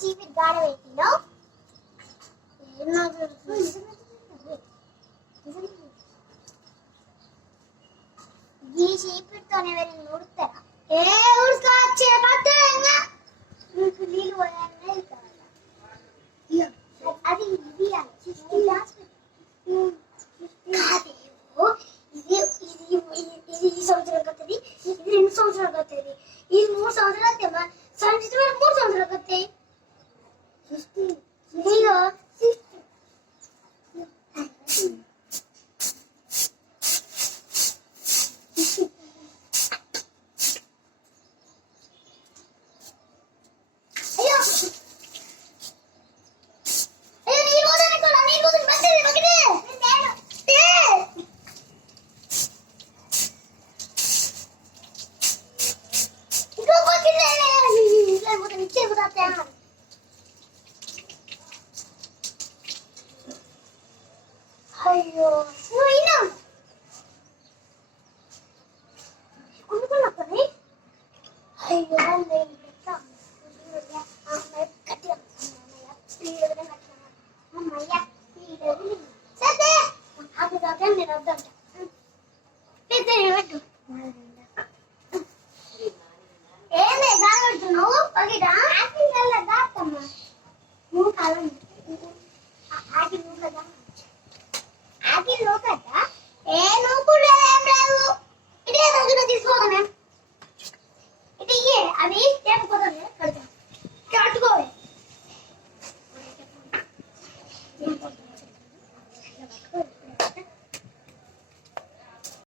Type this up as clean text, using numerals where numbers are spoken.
చీపిరి గాడ పెట్టినావు ఈ చీపిరితోనే ఎవరైనా ఉడుతారా? ఉడుకోవచ్చే మీకు నీళ్ళు పోయాలనే అది ఇది ఇది ఈ సంవత్సరాలకు వస్తుంది, ఇది 2 సంవత్సరాలకు వస్తుంది, ఇది 3 సంవత్సరాలు వస్తాయి. సంవత్సరం 3 సంవత్సరాలకు వస్తాయి. అయ్యో నువ్వు అయ్యో